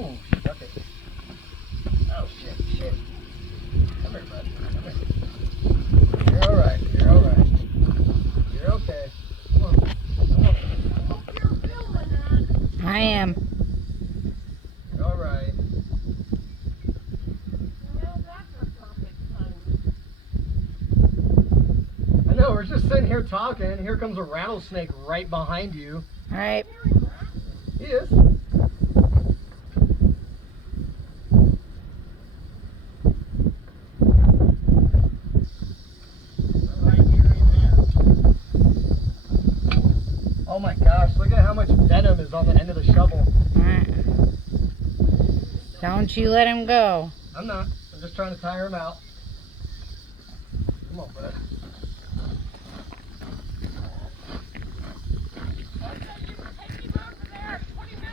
Oh, stuck it. Oh, shit. Come here, bud. Come here. You're alright. You're alright. You're okay. Come on. Come on. You're filming that. I am. You're alright. Well, that's a perfect time. I know, we're just sitting here talking. Here comes a rattlesnake right behind you. Alright. He is. Oh my gosh, look at how much venom is on the end of the shovel. Alright. Don't you let him go. I'm not. I'm just trying to tire him out. Come on, bud.